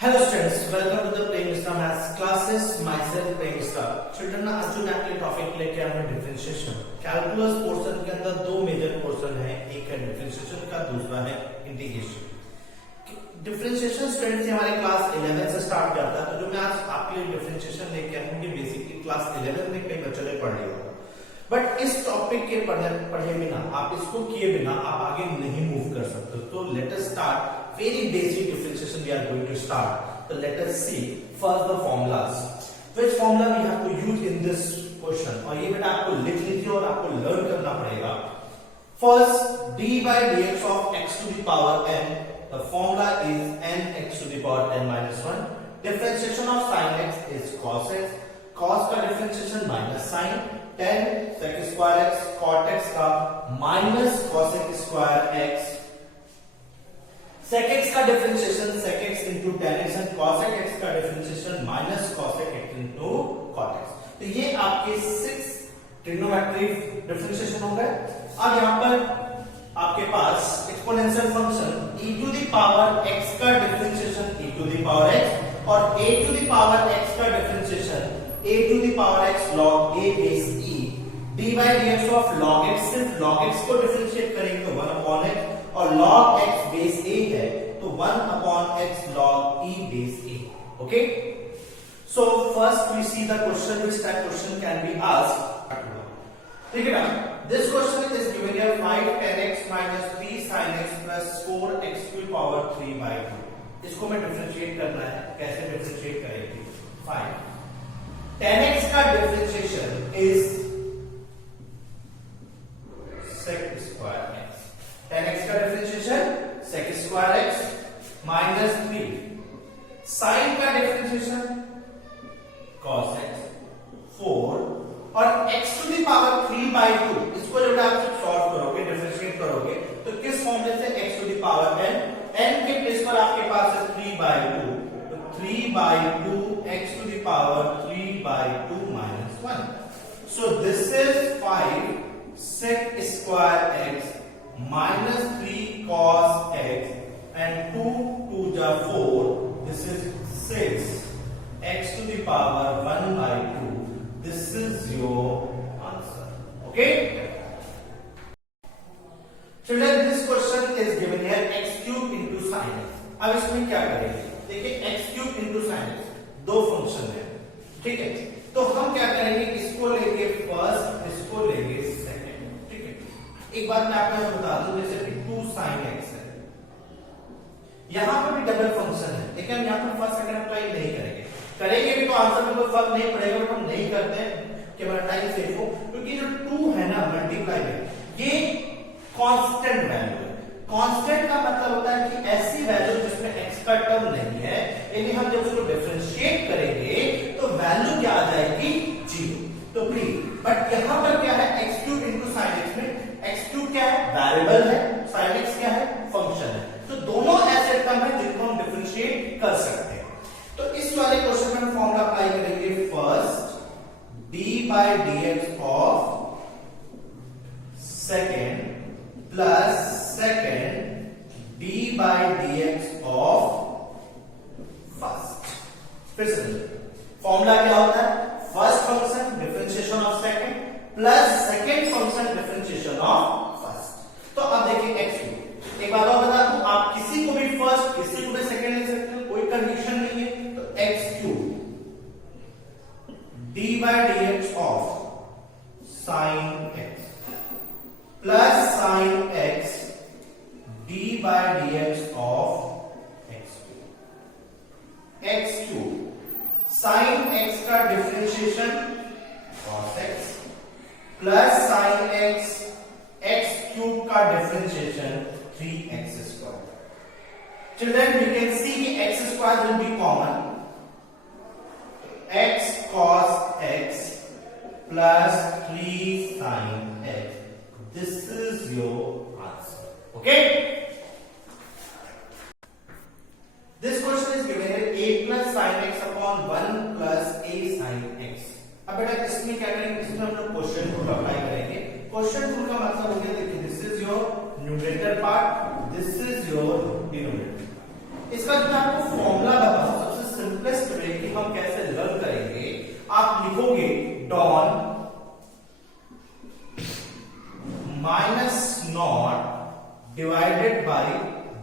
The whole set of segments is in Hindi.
Hello students, welcome to the Playing Star Maths classes. Myself Playing Star. Children, आज जो मैं आपके टॉपिक लेके आया हूँ डिफरेंशिएशन। कैलकुलस पोर्शन के अंदर दो मेजर पोर्शन है, एक है डिफरेंशिएशन का, दूसरा है इंटीग्रेशन। डिफरेंशिएशन स्टूडेंट्स हमारे क्लास 11 से स्टार्ट करता है, तो जो मैं आज आपके लिए डिफरेंशिएशन लेके आया हूँ, बेसिकली क्लास 11 में कई बच्चों ने पढ़ लिया होगा। बट इस टॉपिक के पढ़े बिना, आप इसको किए बिना आप आगे नहीं मूव कर सकते। तो let us start very basic differentiation we are going to start. So let us see first the formulas. Which formula we have to use in this question? और ये बेटा आपको लिख लीजिए और आपको लर्न करना पड़ेगा। First, d by dx of x to the power n. The formula is nx to the power n minus 1. Differentiation of sin x is cos x. Cos का differentiation minus sin. tan sec square x cot x का minus cos x square x. sec x का differentiation sec x into tan x and cos x का differentiation minus cos x into cot x। तो ये आपके 6 ट्रिग्नोमेट्रिक डिफरेंशिएशन हो गए। अब यहाँ पर आपके पास exponential function e to the power x का differentiation e to the power x और a to the power x का differentiation a to the power x log a base e। d by dx of log x, सिर्फ log x को डिफरेंशिएट करेंगे तो 1 upon x और log x base a है तो 1 upon x log e base a। Okay, so first we see the question, which type question can be asked। ठीक है ना, this question is given here 5 tan x minus 3 sin x plus 4 x to the power 3 by 2। इसको मैं डिफरेंशिएट करना है, कैसे डिफरेंशिएट करेंगे? 5 tan x का differentiation is sec square x। tan x का differentiation sec square x minus 3 sin का डिफरेंशिएशन cos x 4 और x to the power 3 by 2। इसको जब आप सॉल्व करोगे, डिफरेंशिएट करोगे तो किस फॉर्मूले से x to the power n के प्लेस पर आपके पास है 3 by 2, तो 3 by 2 x to the power 3 by 2 minus 1। so this is 5 sec square x minus 3 cos x and 2 2 ja 4, this is 6 x to the power 1 by 2। this is your answer। okay children, this question is given here x cube into sin x। अब इसमें क्या करेंगे? देखिए x cube into sin x दो फंक्शन है, ठीक है, तो हम क्या करेंगे? इसको लेंगे फर्स्ट, इसको लेंगे सेकंड। ठीक है, एक बात मैं आपको बता दूं, जैसे कि 2 sin x है, यहां पर भी डबल फंक्शन है, लेकिन हम यहां पर फर्स्ट सेकंड अप्लाई नहीं करेंगे। करेंगे भी तो आंसर में कोई फर्क नहीं पड़ेगा, बट हम नहीं करते हैं कि हमारा टाइम सेव हो, क्योंकि जो 2 है ना मल्टीप्लाई में, ये कांस्टेंट वैल्यू है। कांस्टेंट का मतलब होता है कि ऐसी वैल्यू जिसमें x का टर्म नहीं है, यानी हम जब उसको डिफरेंशिएट करेंगे तो वैल्यू क्या आ जाएगी? 0। तो प्लीज, बट यहां पर क्या है? x cube into sin x में x क्यूब क्या है? वेरिएबल है, sin x क्या है? फंक्शन है। तो दोनों ऐसे टर्म है जिनको हम डिफरेंशिएट कर सकते हैं। तो इस वाले क्वेश्चन में हम फॉर्मूला अप्लाई करेंगे। First d by dx of second plus second d by dx of first। फिर से फॉर्मूला क्या होता है? First function differentiation of second plus second function differentiation of first. तो अब देखिए x क्यूब, एक बात और बता दूं, आप किसी को भी फर्स्ट किसी को भी सेकंड ले सकते हो, कोई कंडीशन नहीं है। तो x cube d by dx of sin x plus sin x d by dx of x cube sin x का differentiation cos x plus sin x x cube का differentiation 3x square। Children, we can see कि x square will be common, x cos x plus 3 sin x। this is your answer। okay, this question is given here a plus sin x upon 1 plus a sin x। अब बेटा इसमें क्या करेंगे? इसमें हम लोग क्वेश्चन रूल अप्लाई करेंगे। क्वेश्चन रूल का मतलब हो गया, देखिए this is your numerator part, this is your denominator. इसका जो मैं आपको फॉर्मूला बताऊं, डिवाइडेड बाई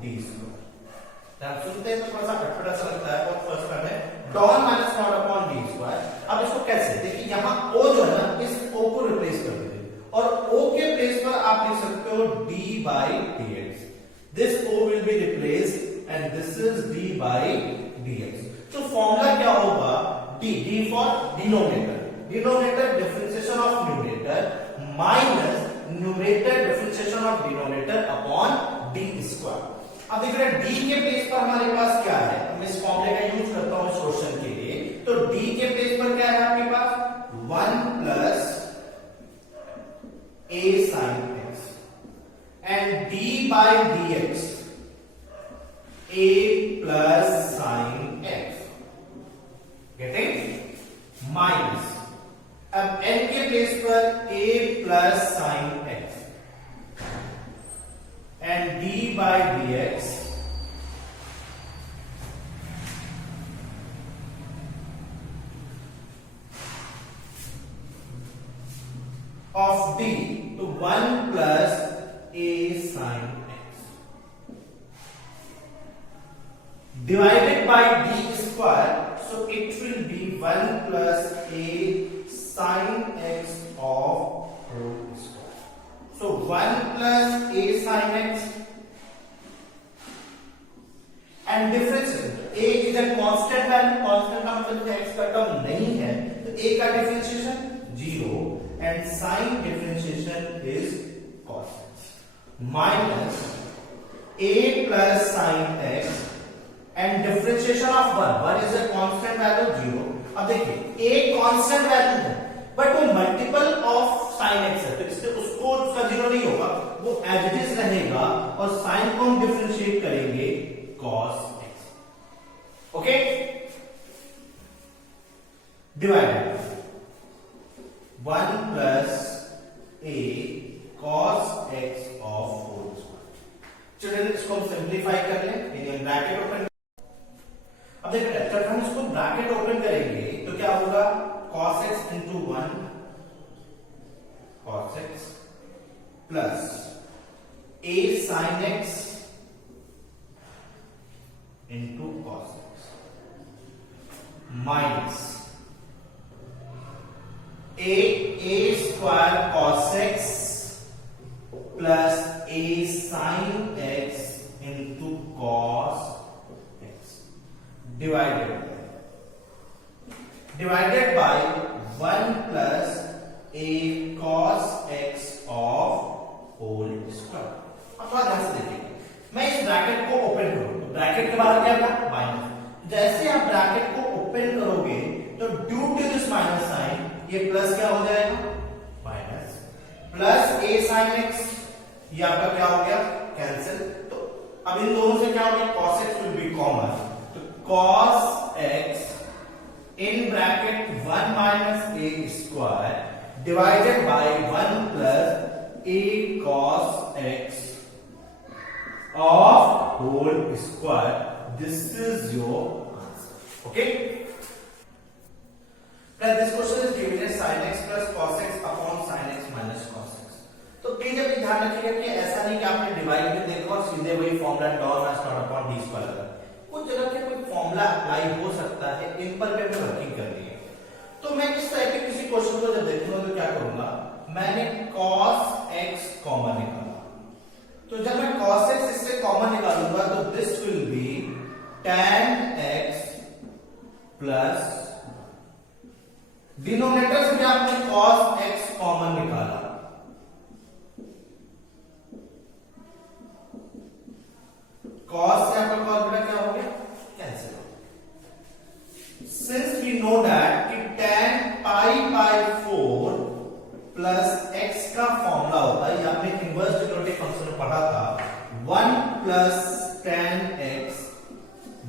डी स्क्वायर। आप सुनते हैं तो थोड़ा सा अटपटा सा लगता है, बहुत फर्स्ट टर्म है dawn minus not upon D square. अब इसको कैसे, देखिए यहाँ ओ जो है ना, इस ओ को रिप्लेस कर दीजिए और ओ के प्लेस पर आप लिख सकते हो D by D X. This O will be replaced and this is D by D X. तो फॉर्मूला क्या होगा, D for denominator, denominator differentiation of numerator minus numerator differentiation of denominator upon D square. अब देख रहे हैं डी के प्लेस पर हमारे पास क्या है, मैं इस फॉर्मूले का यूज करता हूं इस क्वेश्चन के लिए। तो डी के प्लेस पर क्या है आपके पास 1 plus a sine x and d by D x a plus sine x, getting minus, अब एन के प्लेस पर a plus sine x and d by dx of d to 1 plus a sin x divided by d square, so it will be 1 plus a sin x of whole square. So 1 plus a sin x and difference, a is a constant value, constant का मतलब x का टर्म नहीं है तो a का differentiation 0 and sin differentiation is cos x minus a plus sin x and differentiation of 1 is a constant value 0। अब देखिए a constant value है बट वो मल्टीपल ऑफ साइन एक्स है तो इससे उसको उसका 0 नहीं होगा, वो एज इट इज रहेगा और साइन को हम डिफरेंशिएट करेंगे cos x। Okay, divided 1 plus a cos x of whole square. चलिए इसको हम सिंप्लीफाई कर लें, यानी ब्रैकेट ओपन। अब देखिए जब हम इसको ब्रैकेट ओपन करेंगे तो क्या होगा, cos x into 1 cos x plus a sin x into cos x minus a square cos x plus a sin x into cos x divided by 1 plus a cos x of whole square। अब थोड़ा ध्यान से देखिए, मैं इस ब्रैकेट को ओपन करूं तो ब्रैकेट के बाहर क्या होगा माइनस, जैसे आप ब्रैकेट को ओपन करोगे तो due to this minus sign ये प्लस क्या हो जाएगा minus plus a sin x, ये आपका क्या हो गया कैंसिल। तो अब इन दोनों से क्या हो गया, cos x will B common, तो cos x in bracket 1 minus a square divided by 1 plus a cos x of whole square. This is your answer. Okay? Now this question is given as sin x plus cos x upon sin x minus cos x. तो प्लीज अभी ध्यान रखिएगा कि ऐसा नहीं कि आपने डिवाइड में देखा और सीधे वही formula dawn minus not upon D square लगा, कुछ जगह के कोई फॉर्मूला अप्लाई हो सकता है, इन पर भी हमें वर्किंग करनी है। तो मैं इस तरह के किसी क्वेश्चन को जब देखूंगा तो क्या करूंगा, मैंने cos x कॉमन निकाला, तो जब मैं cos x इससे कॉमन निकालूंगा तो this will be tan x plus denominator से भी आपने cos x कॉमन निकाला, cos से आपका cos बेटा क्या हो गया cancel. Since we know that कि tan pi by 4 plus x का फॉर्मूला होता है, ये आपने इनवर्स डेरिवेटिव फंक्शन में पढ़ा था, 1 plus tan x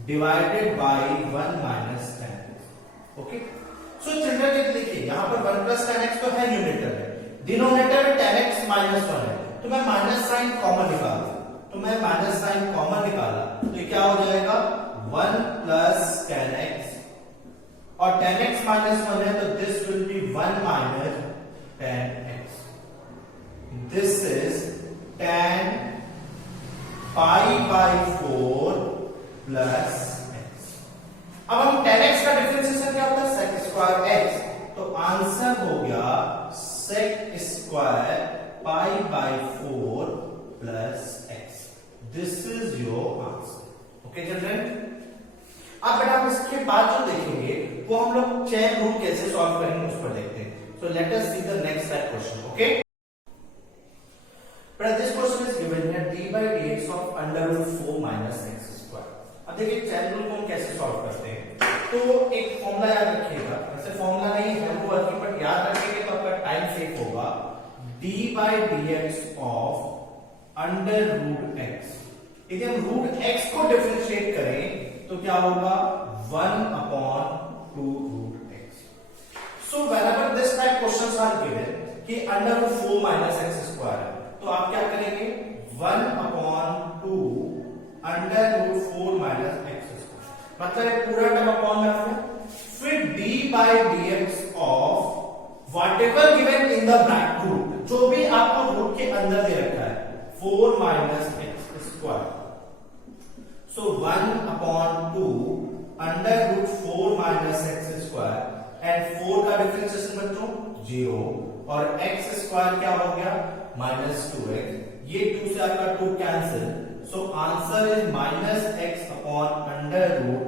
divided bye 1 minus tan x। Okay, so children देखिए यहां पर 1 प्लस tan x तो है न्यूमरेटर है, डिनोमिनेटर में tan x माइनस 1 है, तो मैं माइनस साइन कॉमन निकालूं, तो मैं माइनस साइन कॉमन निकाला तो क्या हो जाएगा 1 प्लस tan x और tan x माइनस 1 है तो this will be 1 minus tan x, this is tan pi by 4 plus X. अब हम tan x का डिफरेंशिएशन क्या होता है, sec स्क्वायर x, तो आंसर हो गया sec square pi by 4 plus x. This is your answer. Okay children, अब बेटा हम इसके बाद जो देखेंगे वो हम लोग चेन रूल कैसे सॉल्व करेंगे उस पर देखते हैं। So let us see the next type question. Okay बेटा, this question is given here d by dx of under root 4 minus x square। अब देखिए चेन रूल को हम कैसे सॉल्व करते हैं, तो एक फॉर्मूला याद रखिएगा, वैसे फॉर्मूला नहीं है वो वर्किंग, बट याद रखेंगे तो आपका टाइम सेव होगा। d by dx of under root x, यदि हम रूट x को डिफरेंशिएट करें तो क्या होगा, 1/2 root x। So whenever this type questions are given कि under root 4 minus x square है, तो आप क्या करेंगे, 1/2 under root 4 minus x square, मतलब पूरा टर्म अपॉन में रखो, फिर d by dx of whatever given in the bracket root, जो भी आपको रूट के अंदर दे रखा है, 4 minus x square. So 1/2 under root 4 minus x square, and 4 का डिफरेंशिएशन बच्चों 0, और एक्स स्क्वायर क्या हो गया, -2x, ये 2 से आपका 2 cancel, so answer is -x upon under root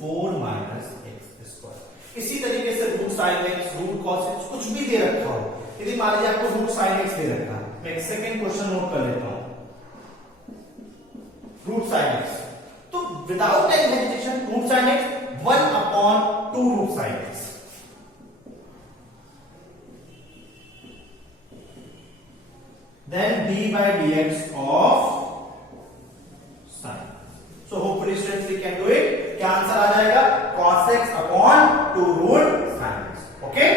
4 minus x square. इसी तरीके से root sine X, root cos X, कुछ भी दे रखा हो, यदि मान लीजिए आपको रूट साइन एक्स दे रखा है, मैं एक सेकेंड क्वेश्चन नोट कर लेता हूं, रूट साइन एक्स, तो without any hesitation root sine X 1/2 root sine X, then d by dx of sin। so hopefully students we can do it। क्या आंसर आ जाएगा, cos x upon 2 root sin x। okay,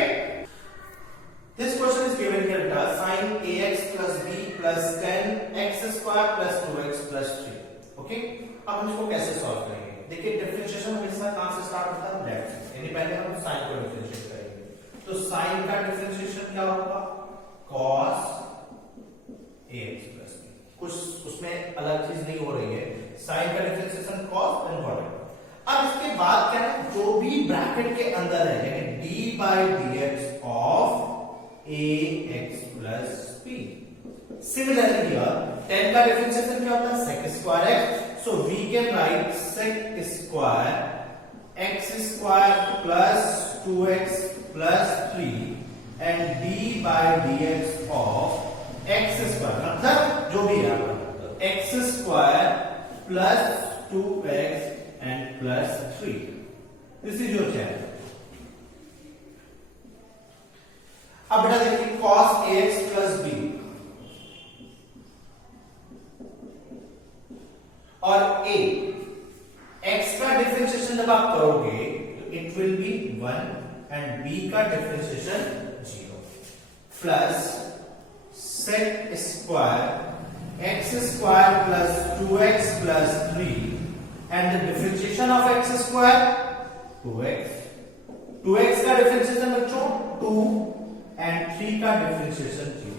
this question is given here, sin ax plus b plus 10x square plus 2x plus 3। Okay, अब हम इसको कैसे सॉल्व करेंगे, देखिए डिफरेंशिएशन हमेशा कहां से स्टार्ट होता है, लेफ्ट से, यानी पहले हम साइन को डिफरेंशिएट करेंगे, तो साइन का डिफरेंशिएशन क्या होगा, cos ax plus b, कुछ उसमें अलग चीज नहीं हो रही है, साइन का डिफरेंशिएशन cos एंड व्हाट। अब इसके बाद क्या है, जो भी ब्रैकेट के अंदर है, यानी d by dx of ax plus b। Similarly here 10 का डिफरेंशिएशन क्या होता है, sec square x, so we can write sec square x square plus 2x plus 3 and d by dx of x square, मतलब जो भी है x square plus 2x and plus 3, this is your chapter। अब बेटा देखिए cos ax plus b और a, x का डिफरेंशिएशन जब आप करोगे तो it will be 1 and b का differentiation 0 plus sec square x square plus 2x plus 3 and the differentiation of x square 2x का डिफरेंशिएशन बच्चों 2 एंड 3 का डिफरेंशिएशन 0।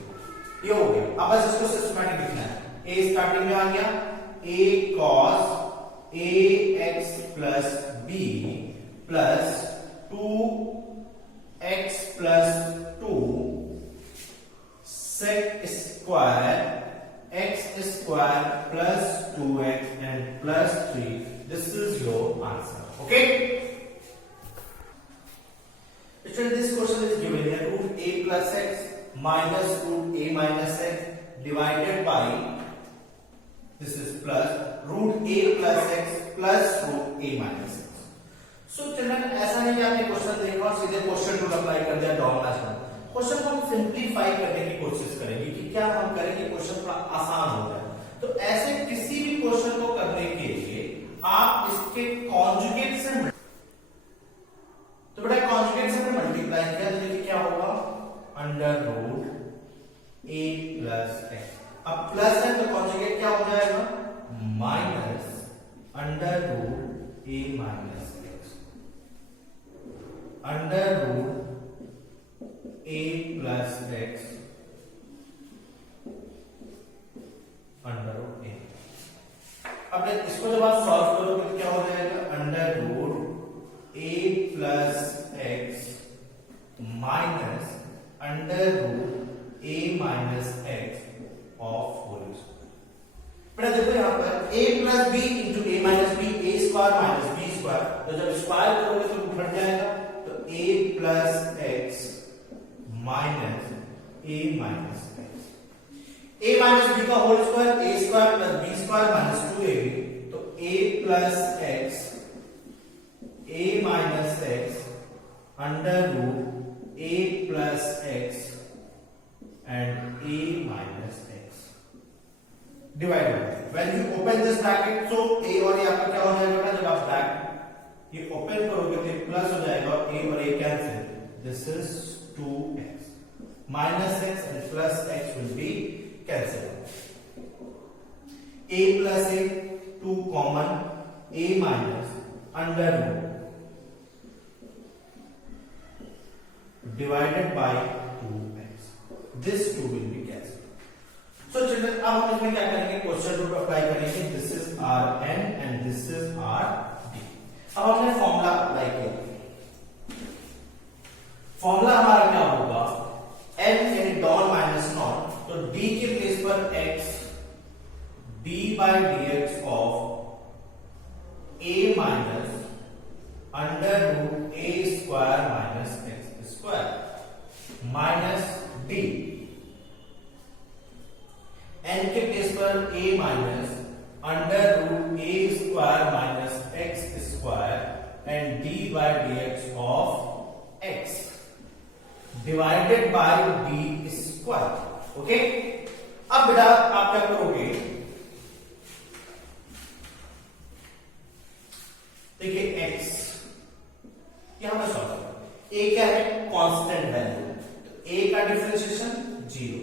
ये हो गया, अब बस इसको सिस्टमैटिक लिखना है, a स्टार्टिंग में आ गया, a cos ax plus b plus 2x plus 2 sec square x square plus 2x and plus 3, this is your answer। okay, this question is given here, root a plus x minus root a minus x divided by, this is plus root a plus x plus root a minus x। So children ऐसा नहीं कि आपने क्वेश्चन देखा और सीधे क्वेश्चन रूल अप्लाई कर दिया, डॉन ना चलो, क्वेश्चन को हम सिंपलीफाई करने की कोशिश करेंगे कि क्या हम करेंगे क्वेश्चन थोड़ा आसान हो जाए। तो ऐसे किसी भी क्वेश्चन को करने के लिए आप इसके कॉन्जुगेट से, तो बेटा कॉन्जुगेट से मल्टीप्लाई किया तो देखिए क्या होगा, under root a plus X, अब प्लस है तो कॉन्जुगेट क्या हो जाएगा, minus under root a minus X, under root a plus X under root a। Minus under root A minus X of whole square. बेटा देखो यहाँ पर a plus B into A minus B, A square minus B square, तो जब स्क्वायर करोगे तो घट जाएगा, तो a plus X minus a minus x, a minus B का whole square, a square plus B square minus 2ab, तो a plus X a minus X under root a plus X and a minus X divided. When you open this bracket, so a और a आपका क्या हो जाएगा, जब आप ब्रैकेट ये ओपन करोगे तो प्लस हो जाएगा और a और a cancel, this is 2x minus x and plus x will be cancel, a plus a 2 common, a minus under root divided by 2x, this 2 will be cancelled. So children, अब हम इसमें क्या करेंगे, क्वेश्चन रूल अप्लाई करेंगे, this is Rn and this is Rd। अब हमने फॉर्मूला अप्लाई किया, फॉर्मूला हमारा क्या होगा, n यानी डॉन माइनस नॉन, तो d के प्लेस पर x d by dx ऑफ a minus under root a square minus x square minus D, n के प्लेस पर a minus under root a square minus x square and d bye dx of x divided by d square. Okay, अब बेटा आप क्या करोगे, देखिए x यहां पर सॉल्व, a क्या है, कांस्टेंट वैल्यू, तो a का डिफरेंशिएशन 0,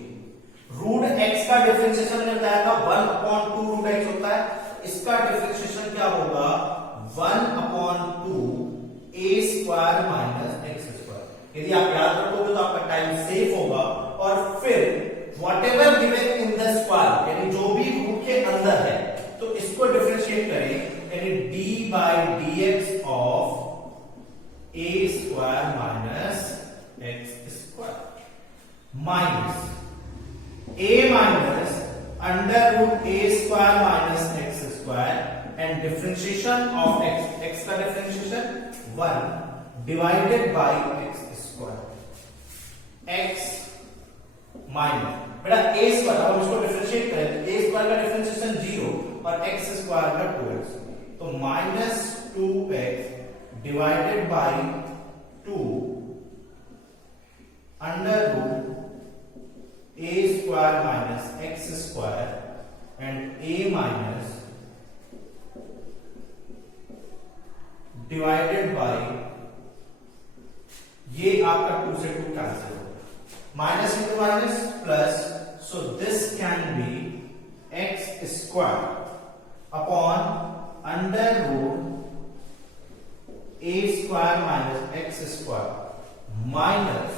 रूट x का डिफरेंशिएशन मैंने बताया था 1/2 रूट x होता है, इसका डिफरेंशिएशन क्या होगा 1/2 a square minus x square. यदि आप याद रखोगे तो आपका टाइम सेव होगा, और फिर whatever given in the square यानी जो भी रूट के अंदर है, तो इसको डिफरेंशिएट करें, यानी d बाय dx ऑफ a square minus x square minus a minus under root a square minus x square and differentiation of x का differentiation 1 divided by x square, x minus बेटा a स्क्वायर, अब हम इसको डिफरेंशिएट करें, a स्क्वायर का डिफरेंशिएशन 0 और x स्क्वायर का 2x, तो minus 2x divided by 2 under root a square minus x square and a minus divided by, ये आपका 2 से 2 कैंसिल होगा, minus into minus plus, so this can be x square upon under root a square minus x square minus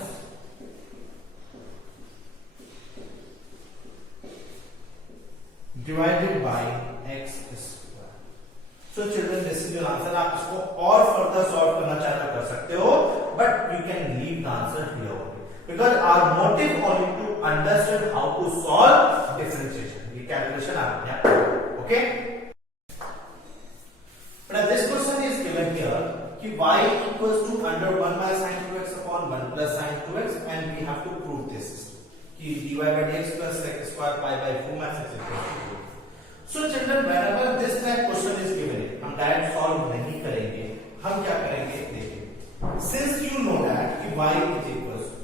divided by x square. So children, this is your answer. आप इसको और फर्दर सॉल्व करना चाहे तो कर सकते हो, but you can leave the answer here because our motive only to understand how to solve differentiation. ये कैलकुलेशन आ गया, okay. But this question is given here कि y equals to under 1 by sin 2x upon 1 plus sin 2x and we have to prove this कि dy by dx plus x square pi by 4 max is equal to 0. So children, whenever this type question is given, हम डायरेक्ट सॉल्व नहीं करेंगे, हम क्या करेंगे देखिए, since you know that कि y is equals to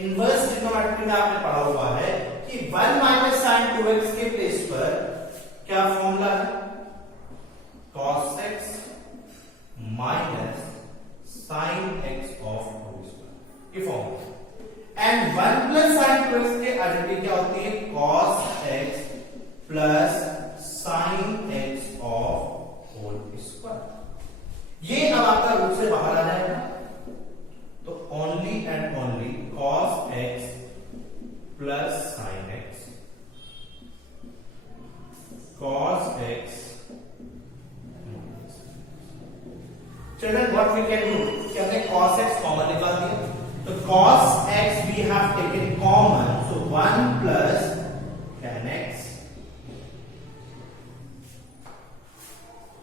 inverse trigonometry में आपने पढ़ा हुआ है कि 1 minus sin 2x के प्लेस पर क्या फॉर्मूला है, cos x minus sin x of whole square ये formula, and 1 plus sin 2x के आइडेंटिटी क्या होती है, cos x plus sin x of whole square। ये अब आपका रूट से बाहर आ जाएगा, तो only and only cos x plus sin x, cos x। Children, what we can do कि हमने cos x कॉमन निकाल दिया, तो cos x we have taken common, so 1 plus tan x,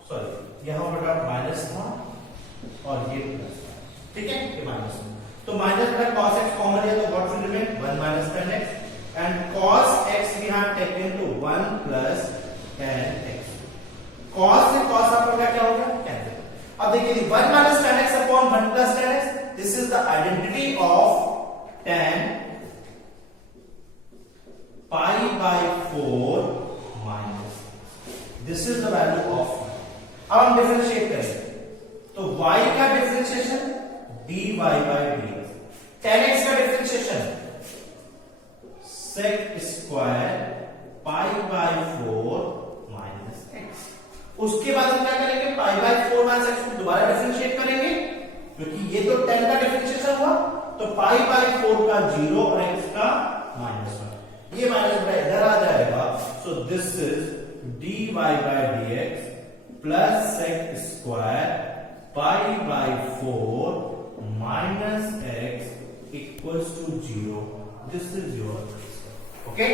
sorry यहां बटा माइनस था और ये प्लस था, ठीक है, ये माइनस। तो माइनस बटा cos x कॉमन है, तो what will remain 1 minus tan x, and cos x we have taken to 1 plus tan x। cos से cos आपका क्या होगा, कैंसिल। अब देखिए 1 minus tan x upon 1 plus tan x, this is the identity of tan pi by 4 minus, this is the value of। अब हम डिफरेंशिएट करें तो y का differentiation dy by dx, tan x का differentiation sec square pi by 4 minus x। उसके बाद हम क्या करेंगे, pi by 4 minus x को दोबारा डिफरेंशिएट करेंगे, क्योंकि ये तो tan का डिफरेंशिएशन हुआ, तो pi by 4 का 0 और x का -1, ये माइनस बाय इधर आ जाएगा। So this is dy by dx plus sec square pi by 4 minus x equals to 0, this is your, okay.